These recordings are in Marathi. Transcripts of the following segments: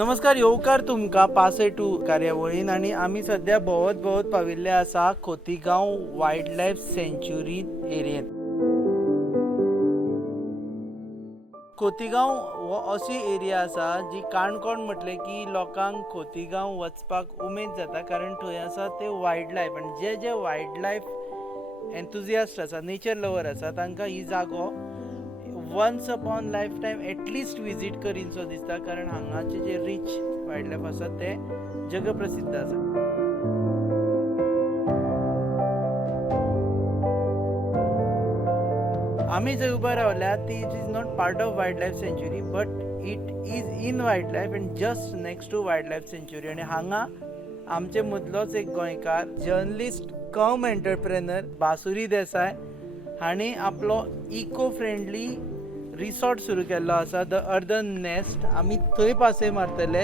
नमस्कार, येवकार तुमकां पासे टू कार्यावळीन आणि आमी सध्या भोवत पाविल्ले आसा खोतीगांव वायल्ड लायफ सँच्युरी एरियेंत. खोतीगांव हो अशी एरिया आसा जी काणकोण म्हटले की लोकांक खोतीगांव वचपाक उमेद जाता, कारण थंय आसा ते वायल्ड लायफ आनी जे वायल्ड लायफ एन्थुजियास्ट आसा, नेचर लवर आसा, तांकां ही जागो once upon life time at least visit करीनसो दिसता, कारण हांगाचे जे रिच वायल्ड लायफ आसा ते जगप्रसिद्ध आसा. आमी जंय उबे रावल्या ती it is not part of wild life सँच्युरी, but it is in wild life end just next to wild life सँच्युरी. आणि हांगा आमचे मदलोच एक गोंयकार जर्नलिस्ट कम एंटरप्रेनर बासुरी देसाय हांणी आपलो इको फ्रेंडली रिसॉर्ट सुरू केल्लो आसा, द अर्दन नेस्ट. आमी थंय पासे मारतले.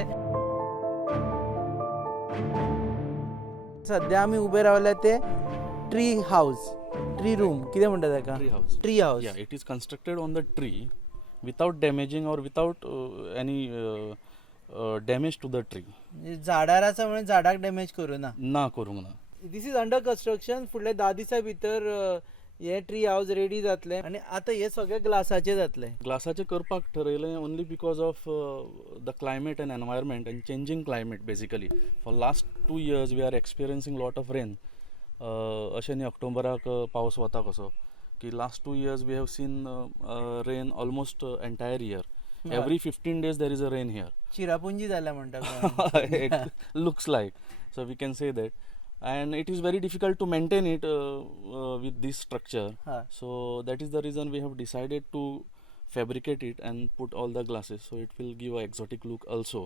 सध्या आमी उबे रावल्या ते ट्री हाऊस, ट्री रूम कितें म्हणटा ताका? Tree house. Yeah, it is constructed on the tree without damaging or without any damage to the tree. झाडार आसा म्हणून झाडाक डॅमेज करूं ना. ना करूंक ना. दिस इज अंडर कंस्ट्रक्शन. फुडल्या 10 दिसां भितर हे ट्री हाऊस रेडी जातले आणि आता हे सगळे ग्लासाचे जातले. ग्लासाचे करपाक ठरयलें only because of the climate and environment and changing climate basically. For last 2 years we are experiencing lot of rain. अशें न्ही ऑक्टोबराक पावस वता कसो की last 2 years we have seen rain almost entire year. Every 15 days there is a rain here. Cherrapunji जाल्या म्हणटा. It looks like. So we can say that. And it is very difficult to maintain it with this structure. So that is the reason we have decided to fabricate it and put all the glasses. So it will give a exotic look also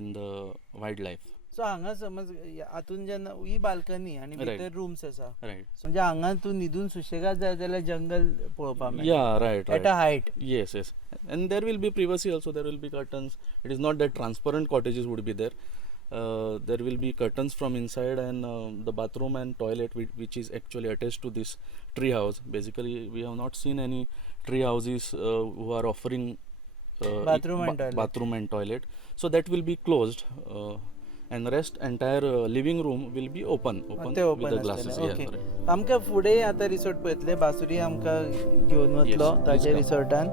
in the wildlife. So हांगा समज हातून जेन्ना ही बाल्कनी आणि भितर रूम्स आसा, Right. म्हणजे हांगा तूं न्हिदून सुशेगाद जाय जाल्यार जंगल पळोवपाक मेळटा. Yeah, right. At a height. Yes. And there will be privacy also. There will be curtains. It is not that transparent cottages would be there. There will be curtains from inside and the bathroom and toilet which is actually attached to this tree house. Basically, we have not seen any tree houses who are offering bathroom and toilet. So that will be closed. And rest entire living room will be open with the glasses. Okay. आमकां फुडें आतां रिसॉर्ट पळयतले. बासुरी आमकां घेवन वतलो ताच्या रिसॉर्टान.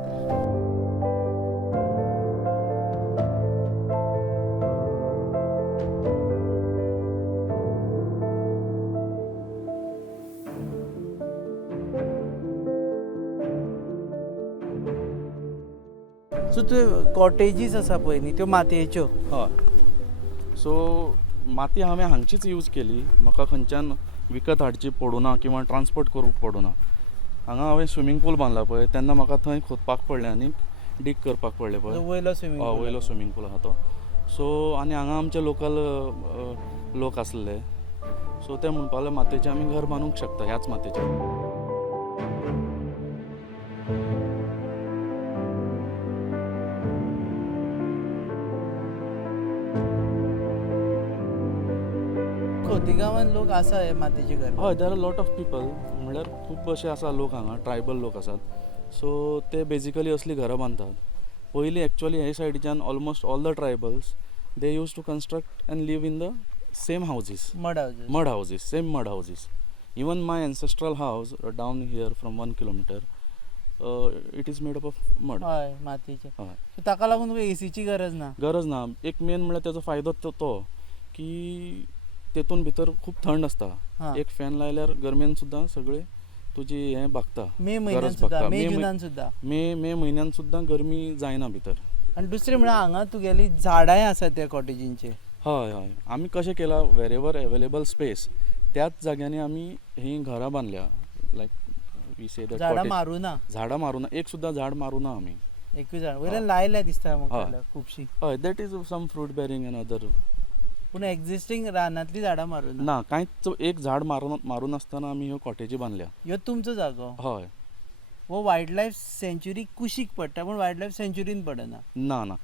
सो त्यो कॉटेजीस आसा पळय न्ही, त्यो मातयेच्यो. हय. सो माती हांवें हांगचीच यूज केली. म्हाका खंयच्यान विकत हाडची पडूना किंवा ट्रान्सपोर्ट करूंक पडूना. हांगा हांवें स्विमींग पूल बांदला पळय तेन्ना म्हाका थंय खोदपाक पडलें आनी डीग करपाक पडलें पळय. वयलो स्विमींग पूल आहा तो. सो आनी हांगा आमचे लोकल लोक आसले, सो ते म्हणपाक लागले मातयेचें आमी घर बांदूंक शकता ह्याच मातयेचें. खोतीगांवान लोक आसा हे मातयेचे घर. हय, there are lot of people. म्हणल्यार खूब अशे आसा लोक हांगा, ट्रायबल लोक आसात. सो ते बेजिकली असली घरां बांदतात. पयलीं एक्चुअली हे सायडीच्यान almost all the tribals they use to construct and live in the same houses. Mud houses, same mud houses. Even my ancestral house down here from 1 kilometer, it is made up of mud. हय, मातयेचे. ताका लागून तुका एसीची गरज ना. एक मेन म्हणल्यार तेजो फायदो तो की तेतून भितर खूप थंड असता. एक फॅन लायल्यार गरमेन सुद्दां सगळे तुजी हे भागता. मे म्हयन्यान सुद्दां गरमी जायना भितर. आनी दुसरें म्हळ्यार हांगा तुगेली झाडांय आसा त्या कॉटेजींचे. हय. आमी कशें केला, वेरेवर अवेलेबल स्पेस त्याच जाग्यांनी आमी ही घरां बांदल्या. लायक वी से दॅट झाडां मारूना. एक सुद्दां झाड मारूना आमी. एकूय झाड वयल्यान लायल्या दिसता म्हाका खुबशी. हय, that is some fruit bearing and other. पूण एक्झिस्टिंग रानांतली झाडां मारूना ना. कांयच एक झाड मारून आसतना आमी ह्यो कॉटेजी बांदल्या. ह्यो तुमचो जागो. हय. हो वायल्ड लायफ सँच्युरी कुशीक पडटा पूण वायल्ड लायफ सँच्युरीन पडना. ना.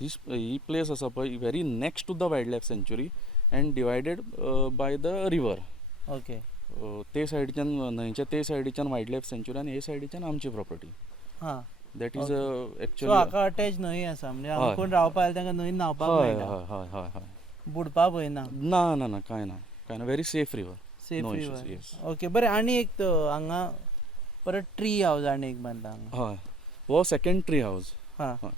ही प्लेस आसा पळय very next to the wild life सँच्युरी and divided by the river. Okay. ते सायडीच्यान न्हंयच्या ते सायडीच्यान वायल्ड लायफ सँच्युरी आनी हे सायडीच्यान आमची property. That is so actually हाका अटॅच न्हंय आसा म्हणजे हांगा हय. कोण रावपा आयला तांकां न्हंयन न्हांवपाक हय मेळटा हय हय हय हय बुडपा भंय ना ना ना ना कांय ना very safe river safe no issues river yes okay बरें आनी एक हांगा परत ट्री हावस आनी एक बांदला हांगा हय हो सेकंड ट्री हावस हां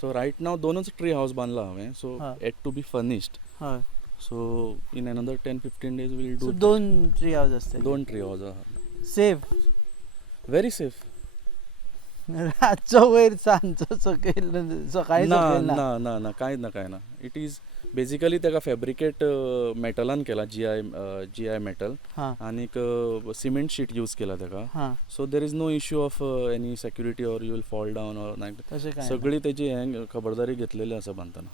सो रायट नाव दोनच ट्री हावस बांदला हांवें सो हा. एट टू बी फर्निश्ड हय so in another 10-15 days will so do दोन ट्री हावस आसतले दोन ट्री हावस आहा सेफ व्हेरी सेफ रातचो वयर सांजचो सकयल सकाळी ना सकयल ना ना ना ना कांय ना इट इज बेजिकली तेका फॅब्रिकेट मेटलान केला जी आय मेटल हां आनीक सिमेंट शीट यूज केला तेका हां so there is no issue of any security or you will fall down or तशें काय सगळी तेजी हें खबरदारी घेतलेली आसा बांदतना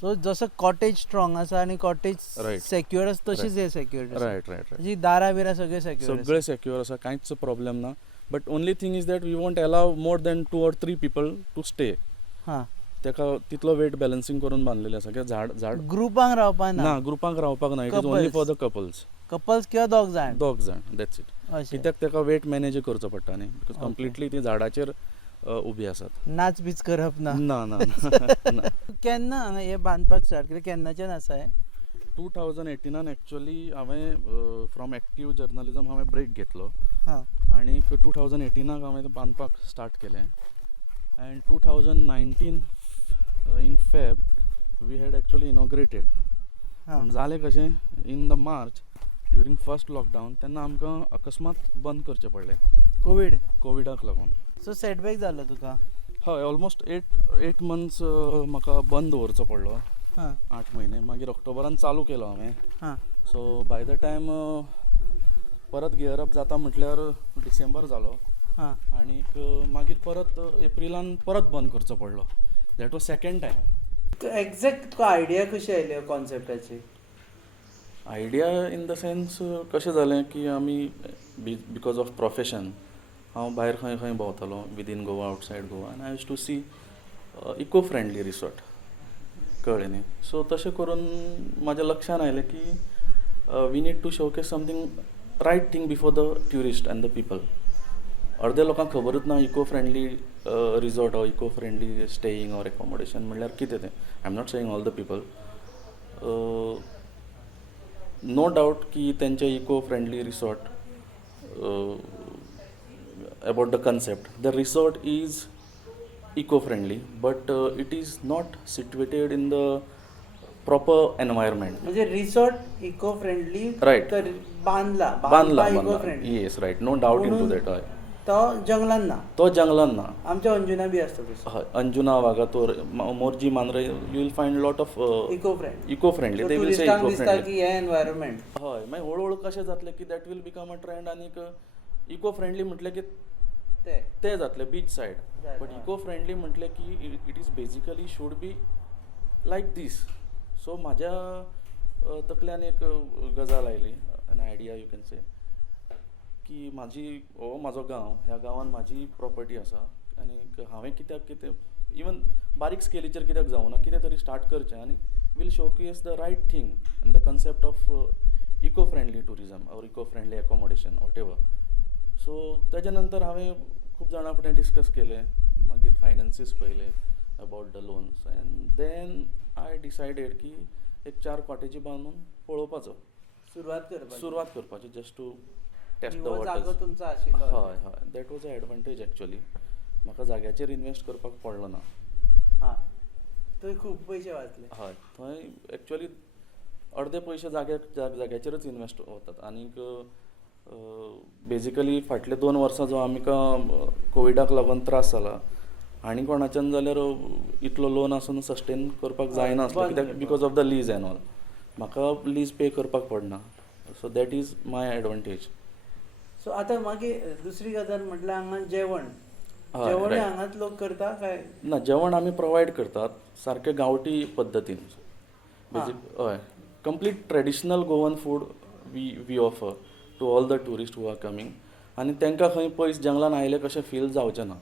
सो जसं कॉटेज स्ट्रॉंग आसा आनी कॉटेज Right. सेक्युअर आसा तशीच हे सेक्युअर रायट रायट रायट जी दारां बिरां सगळे सेक्युअर सगळे सेक्युअर आसा कांयच प्रॉब्लेम ना but only thing is that we want allow more than 2 or 3 people to stay हां तेका तितलो वेट बॅलन्सिंग करून बांदलेले आसा कित्याक झाड ग्रुपांक रावपा ना ना ग्रुपांक रावपाक ना it is only for the couples couples किंवा दोग जाण दोग जाण दॅट्स इट अशें कित्याक तेका वेट मॅनेज करचो पडटा न्ही बिकॉज कम्प्लिटली ती झाडाचेर उबी आसात नाच बीच करप ना ना ना ना केन्ना हांगा हे बांदपाक स्टार्ट केलें केन्नाच्यान आसा हे 2018 एक्चुअली हांवें फ्रॉम एक्टीव जर्नलिझम हांवें ब्रेक घेतलो हां आनीक 2018 हांवें तें बांदपाक स्टार्ट केलें and 2019 in Feb we had actually inaugurated हां जालें कशें in the March during first lockdown तेन्ना आमकां अकस्मात बंद करचें पडलें कोवीड कोविडाक लागून सो सेटबॅक जालो तुका हय ऑलमोस्ट 8 months म्हाका बंद दवरचो पडलो हां 8 म्हयने मागीर ऑक्टोबरान चालू केलो हांवें हां सो बाय द टायम परत गियर अप जाता म्हटल्यार डिसेंबर जालो हां आनीक मागीर परत एप्रिलान परत बंद करचो पडलो that was second time exact तुका आयडिया कशी आयली कॉन्सेप्टाची आयडिया इन द सेन्स कशें जालें की आमी बिकॉज ऑफ प्रोफेशन हांव भायर खंय खंय भोंवतालो विदीन गोवा आवटसायड गोवा आनी I use to see eco friendly resort कळ्ळें न्ही सो तशें करून म्हाज्या लक्षान आयलें की we need to showcase something right thing before the tourist and the people अर्दे लोकांक खबरूच ना eco friendly resort or eco friendly staying or accommodation म्हणल्यार कितें तें I am not saying all the people no doubt की तेंचे eco friendly resort about the concept the resort is eco-friendly but it is not situated in the proper environment म्हणजे रिसॉर्ट इको फ्रेंडली Right. बांधला eco friendly yes right no doubt into म्हणून that हय तो जंगलान ना तो जंगलान ना आमच्या अंजुना बी आसता तसो हय Anjuna Vagator Morjim Mandrem you will find lot of eco friendly eco friendly they will say टुरिस्टांक इको दिसता फ्रेंडली की हे एनवायरमेंट हय मागीर हळूहळू कशें जातलें की that will become a trend आनीक इको फ्रेंडली म्हटलें की ते जातले beach side but eco friendly म्हटलें की it is basically should be like this so म्हाज्या तकल्यान एक गजाल आयली एन आयडिया यू कॅन से की म्हाजो गांव ह्या गांवांत म्हाजी प्रॉपर्टी आसा आनी हांवें कित्याक इवन बारीक स्केलीचेर कित्याक जावना कितें तरी स्टार्ट करचें आनी will showcase the right thing in the concept of eco friendly tourism or eco friendly accommodation whatever so तेज्या नंतर हांवें खूब जाणां फुडें डिस्कस केलें मागीर फायनान्सीस पयले about the loans and then I decided की एक 4 कॉटेजी बांदून पळोवपाचो सुरवात करपाची just to test the waters तुमचो आशिल्लो हय हय that was a advantage actually म्हाका जाग्याचेर इन्वेस्ट करपाक पडलो ना हां थंय खूब पयशे वाचले हय थंय एक्चुअली अर्दे पयशे जाग्याचेरच इन्वेस्ट वतात आनीक बेजिकली फाटले 2 वर्सां जो आमकां कोविडाक लागून त्रास जाला आनी कोणाच्यान जाल्यार इतलो लोन आसून सस्टेन करपाक जायना आसलो कित्याक because of the lease end all म्हाका लीज पे करपाक पडना so that is my advantage so आतां मागीर दुसरी गजाल म्हटल्यार हांगा जेवण right. हांगाच लोक करता काय ना जेवण आमी प्रोवायड करतात सारके गांवठी पद्दतीन हय complete traditional Goan food we offer to all the tourist who are coming आनी तांकां खंय पयस जंगलान आयले कशें फील जावचें ना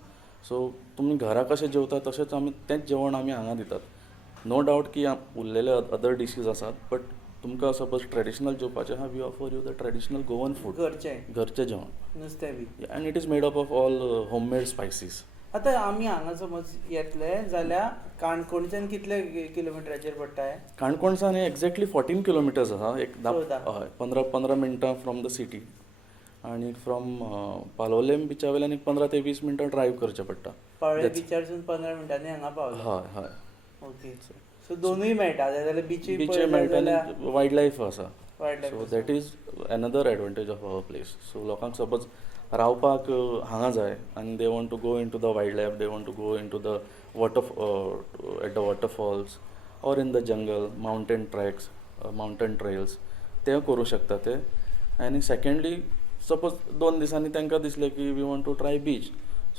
सो तुमी घरा कशें जेवता तशेंच आमी तेंच जेवण आमी हांगा दितात नो डावट की उरलेले अदर डिशीज आसात बट तुमकां सपोज ट्रेडिशनल जेवपाचें आहा we offer you the traditional Goan food घरचें जेवण नुस्तें बी and it is made up of all homemade spices आतां आमी हांगा समज येतले जाल्यार काणकोणच्यान कितले किलोमिटराचेर पडटा हें? काणकोणसान हे एक्झॅक्टली 14 किलोमिटर्स आसा एक चवदा. हय 15 मिनटां फ्रॉम द सिटी आनी फ्रॉम पालोलेम बिचा वयल्यान एक 15 ते 20 मिनटां ड्रायव्ह करचें पडटा. पाळोळें That's- बिचारसून 15 मिनटांनी हांगा पावले. हय हय ओके. सो दोनूय मेळटा जाल्यार बीचूय बीचे पळयलें मेळटा जाल्यार आनी वायल्ड लायफ आसा. Wild so life. That is another advantage of our place. So लोकांक सपोज रावपाक हांगा जाय आनी they want to go into the wild life, they want to go into the at the waterfalls or in the jungle, mountain tracks, mountain trails ते करूं शकता ते. आनी सेकंडली सपोज 2 दिसांनी तांकां दिसलें की we want to try beach,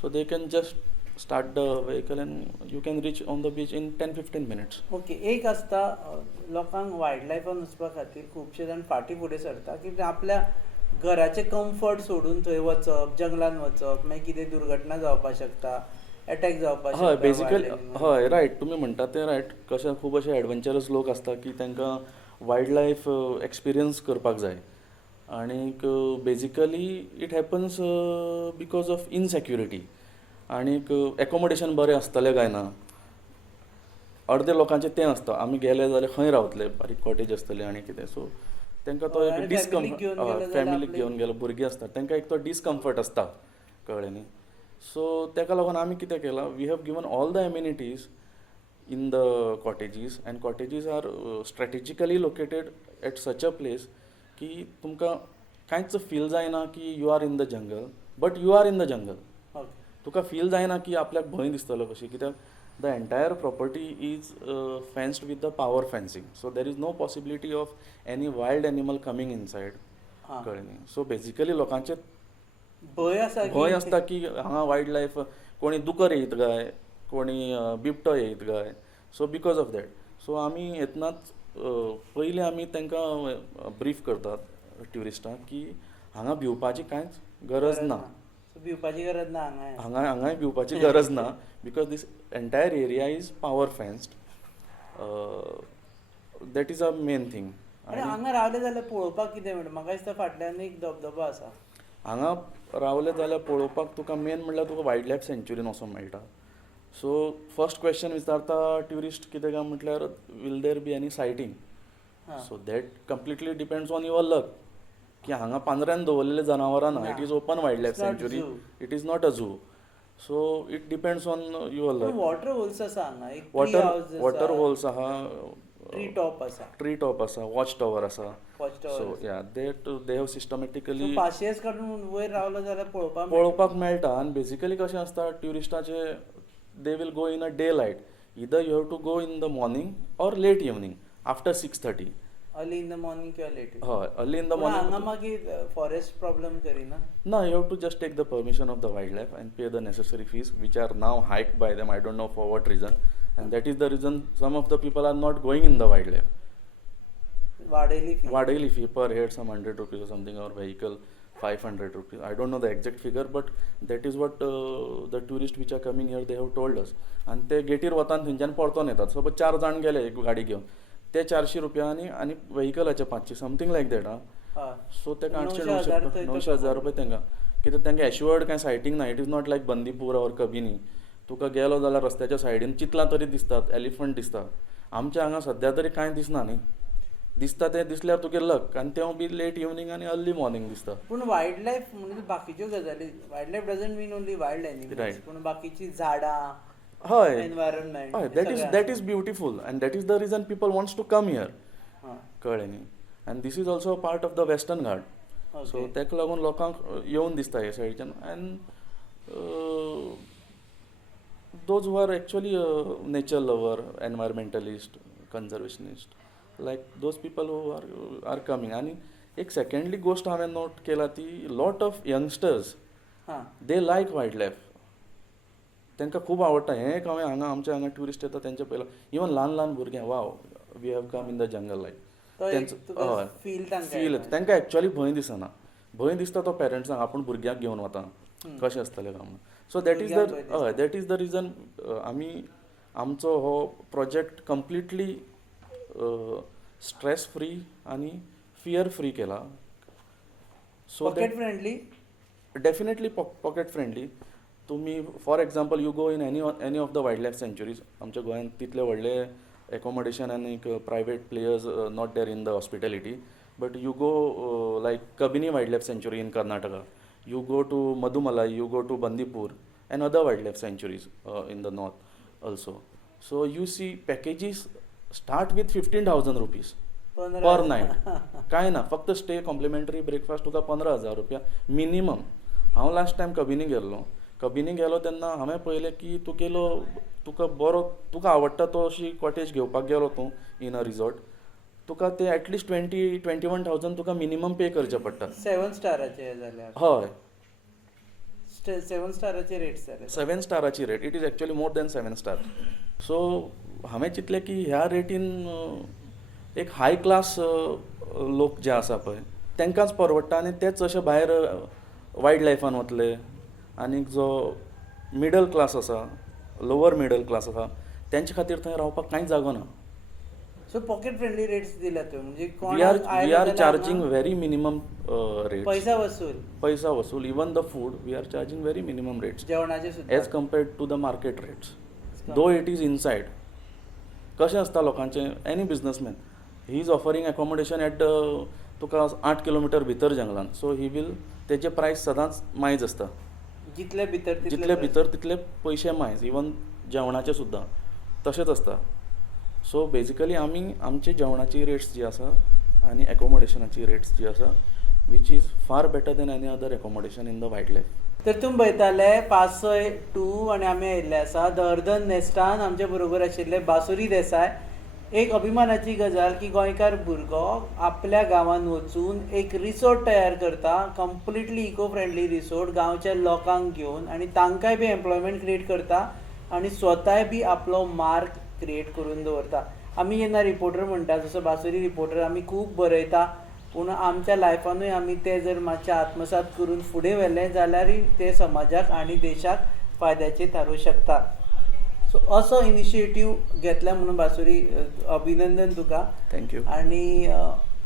so they can just start the vehicle and you can reach on the beach in 10-15 minutes. Okay. एक आसता लोकांक वायल्ड लायफान वचपा खातीर खुबशे जाण फाटीं फुडें सरता की आपल्या घराचें कम्फर्ट सोडून थंय वचप, जंगलान वचप, मागीर कितें दुर्घटना जावपाक शकता, अटॅक जावपाक शकता. हय बेजिकली हय रायट तुमी म्हणटा तें रायट. कशें खूब अशे एडवेंचरस लोक आसता की तांकां वायल्ड लायफ एक्सपिरियन्स करपाक जाय. आनीक basically it happens because of इनसेक्युरिटी. आनीक एकोमोडेशन बरें आसतलें काय ना. अर्दे लोकांचें तें आसता आमी गेले जाल्यार खंय रावतले, बारीक कॉटेज आसतली आनी कितें. सो तांकां तो एक डिस्कम्फर्ट, फॅमिलीक घेवन गेलो, भुरगीं आसता तांकां एक तो डिस्कम्फर्ट आसता, कळ्ळें न्ही. सो ताका लागून आमी कितें केलां, we have given all the amenities in the cottages and cottages are strategically located at such a place की तुमकां कांयच फील जायना की you are in the jungle, but you are in the jungle. तुका फील जायना की आपल्याक भंय दिसतलो कशी, कित्याक the entire property is fenced with the power fencing. So there is no possibility of any wild animal coming inside, कळ्ळें न्ही. सो बेजिकली लोकांचे भंय आसता की हांगा वायल्ड लायफ कोणी दुकर येयत काय, कोणी बिबटो येयत काय. So because of that so आमी येतनाच पयलीं आमी तांकां ब्रीफ करतात ट्युरिस्टांक की हांगा भिवपाची कांयच गरज ना. भिवपाची गरज ना हांगाय भिवपाची गरज ना because this entire area is power fenced. That is a main thing. आनी हांगा रावले जाल्यार पळोवपाक कितें मेळटा? म्हाका दिसता फाटल्यान एक धबधबो आसा. हांगा रावले जाल्यार पळोवपाक तुका मेन म्हणल्यार तुका वायल्ड लायफ सँच्युरीन वचूंक मेळटा. सो फर्स्ट क्वेश्चन विचारता ट्युरिस्ट कितें काय म्हटल्यार will there be any sighting. So that completely depends on your luck की हांगा पांजऱ्यान दवरलेले जनावरां ना. It is open wild life सँच्युरी, it is not a zoo. So it depends on your luck. Water holes आसा हांगा, एक वॉटर होल्स आहा, ट्री टॉप आसा, वॉच टॉवर आसा. Watch tower. So yeah they have systematically पाशियेस काडून वयर रावलो जाल्यार पळोवपाक मेळटा. आनी बेजिकली कशें आसता ट्युरिस्टाचे they will go in a day light. Either you have to go in the morning or late evening after 6:30. Early in the morning किंवा लेट. हय अर्ली इन द मॉर्निंग. हांगा मागीर फॉरेस्ट प्रॉब्लेम करिना? No, you have to just take the permission of the wildlife and pay the necessary fees, which are now hiked by them. I don't know for what reason, and that is the reason some of the people are not going in the wildlife. Vadeli fee per head, some 100 rupees or something, or vehicle 500 rupees. I don't know the exact figure, but that is what the tourists which are coming here they have told us. And ते गेटीर वतान थंयच्यान परतोन येतात. सपोज 4 जाण गेले एक गाडी घेवन, ते 400 रुपया आनी व्हेकलाचे 500, समथींग लायक दॅट. सो ते 900,000 रुपया तांकां, कित्याक तांकां एश्युअर्ड कांय सायटींग ना. It is not like Bandipur or Kabini. तुका गेलो जाल्यार रस्त्याच्या सायडीन चितलां तरी दिसतात, एलिफंट दिसता. आमच्या हांगा सद्या तरी कांय दिसना न्ही. दिसता तें दिसल्यार तुगे लक, आनी तें बी लेट इवनिंग आनी अर्ली मॉर्निंग दिसता. पूण वायल्ड लायफ म्हणजे बाकीच्यो गजाली, wild life doesn't mean only wild animals, पूण बाकीची झाडां, हय एनवायरमेंट, हय that is beautiful and that is the reason people wants to come here, कळ्ळें न्ही. And this is also part of the western Ghat. So ताका लागून लोकांक येवन दिसता हे सायडीच्यान. And those who are actually nature lover, environmentalist, कन्जर्वेशनिस्ट, like those people who are coming. आनी एक सेकंडली गोश्ट हांवें नोट केला ती lot of youngsters they like wildlife. तांकां खूब आवडटा. हें एक हांवें हांगा आमच्या हांगा ट्युरिस्ट येता तेंच्या पयला इवन ल्हान भुरग्यां wow we have come in the jungle like. हय फील तांकां एक्चुअली भंय दिसना. भंय दिसता तो पेरंट्सांक आपूण भुरग्याक घेवन वता कशें आसतलें काय म्हणून. So that is the reason आमी आमचो हो प्रोजेक्ट कंप्लिटली स्ट्रेस फ्री आनी फियर फ्री केला. So pocket friendly, definitely pocket friendly. तुम्ही for example you go in any of the wild life sanctuaries आमच्या गोंयांत तितले व्हडले एकोमोडेशन आनी private players not there in the hospitality but you go like Kabini wild life सँच्युरी in Karnataka you go to Mudumalai you go to Bandipur end other wildlife sanctuaries in the north also so you see packages start with 15,000 rupees per night कांय ना फक्त स्टे कॉम्प्लिमेंटरी ब्रेकफास्ट तुका 15,000 रुपया मिनिमम हांव लास्ट टायम कबिनी गेलो तेन्ना हांवें पळयलें की तुका बरो तुका आवडटा तो अशी कॉटेज घेवपाक गेलो तूं इन अ रिसॉर्ट तुका ते एटलिस्ट 21,000 तुका मिनिमम पे करचें पडटा 7 स्टाराचे जाल्यार हय 7 स्टाराचे रेट्स जाले 7 स्टाराची rate it is actually more than 7 star so हांवें चिंतलें की ह्या रेटीन एक हाय क्लास लोक जे आसा पळय तांकांच परवडटा आनी तेच अशे भायर वायल्ड लायफान वतले आनीक जो मिडल क्लास आसा लोवर मिडल क्लास आसा तेंचे खातीर थंय रावपाक कांयच जागो ना सो पॉकेट फ्रेंडली रेट्स दिल्यात तुवें म्हणजे we are charging very minimum rate पैसा वसूल even the food we are charging very minimum rates जेवणाचे सुद्दां as compared to the market rates though it is inside कशें आसता लोकांचें any businessman he is offering accommodation at तुका 8 किलोमिटर भितर जंगलान सो ही वील तेजे प्रायस सदांच मायज आसता जितले भितर तितले पयशे मायज इवन जेवणाचे सुद्दां तशेंच आसता सो बेजिकली आमी आमची जेवणाची रेट्स जी आसा आनी एकोमोडेशनाची रेट्स जी आसा which is far better than any other accommodation in the wild life तर तुमी पळयताले पासय 2 आनी आमी आयिल्ले आसा द अर्दन नेस्टान आमचे बरोबर आशिल्ले बासुरी देसाय एक अभिमानाची गजाल की गोंयकार भुरगो आपल्या गांवांत वचून एक रिसोर्ट तयार करता कंप्लिटली इको फ्रेंडली रिसोर्ट गांवच्या लोकांक घेवन आनी तांकांय बी एम्प्लॉयमेंट क्रिएट करता आनी स्वताय बी आपलो मार्क क्रिएट करून दवरता आमी जेन्ना रिपोर्टर म्हणटा जसो बासुरी रिपोर्टर आमी खूब बरयता पूण आमच्या लायफानूय आमी ते जर मातशें आत्मसात करून फुडें व्हेलें जाल्यारूय ते समाजाक आनी देशाक फायद्याचें थारूं शकता सो असो इनिशिएटीव घेतला म्हणून बासुरी अभिनंदन तुका थँक्यू आनी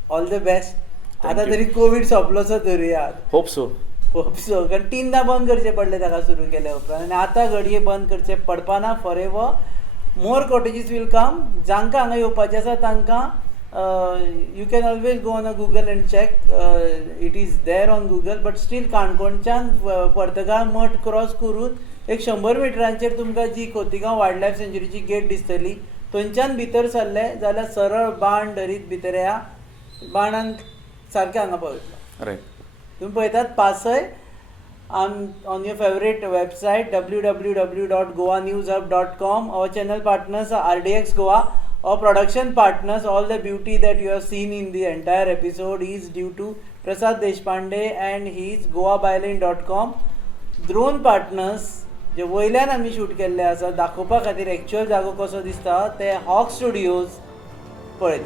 ऑल द बेस्ट आतां तरी कोवीड सोंपलोसो धरुया होप सो कारण 3दा बंद करचें पडलें ताका सुरू केल्या उपरांत आनी आतां घडये बंद करचें पडपाना for ever more cottages will come जांकां हांगा येवपाचें आसा तांकां you can always go on a Google and check it is there on Google but still काणकोणच्यान पर्तगाळ मठ क्रॉस करून एक 100 मिटरांचेर तुमकां जी खोतिगांव वायल्ड लायफ सँच्युरीची गेट दिसतली थंयच्यान भितर सरले जाल्यार सरळ बाण धरीत भितर या बाणान सारकें हांगा पावतलो रायट तुमी पळयतात पासय on your favorite website www.goanewshub.com. Our channel partners are RDX Goa. Our production partners, all the beauty that you have seen in the entire episode is due to Prasad Deshpande and his goabailin.com. Drone partners जे वयल्यान आमी शूट केल्ले आसा दाखोवपा खातीर एक्चुअल जागो कसो दिसता ते हॉक स्टुडियोज पळयत